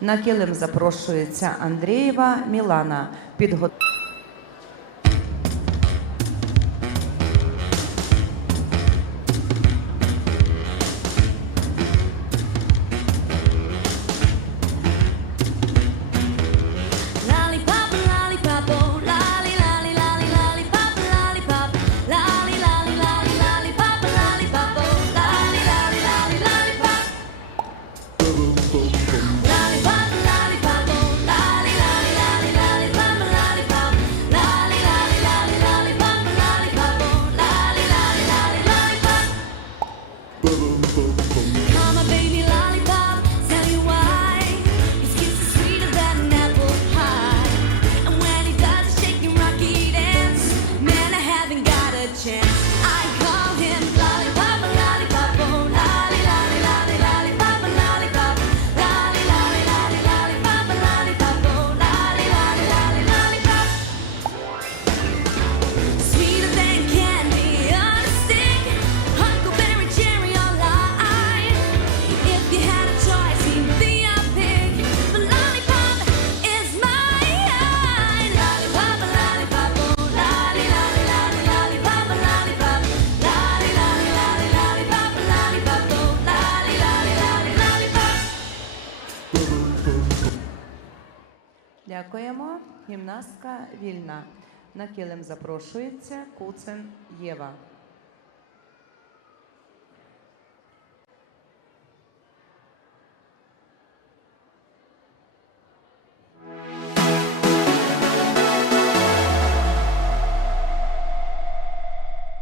На килим запрошується Андрієва Мілана. Підготовка. Дякуємо. Гімнастка вільна. На килим запрошується Куцин Єва.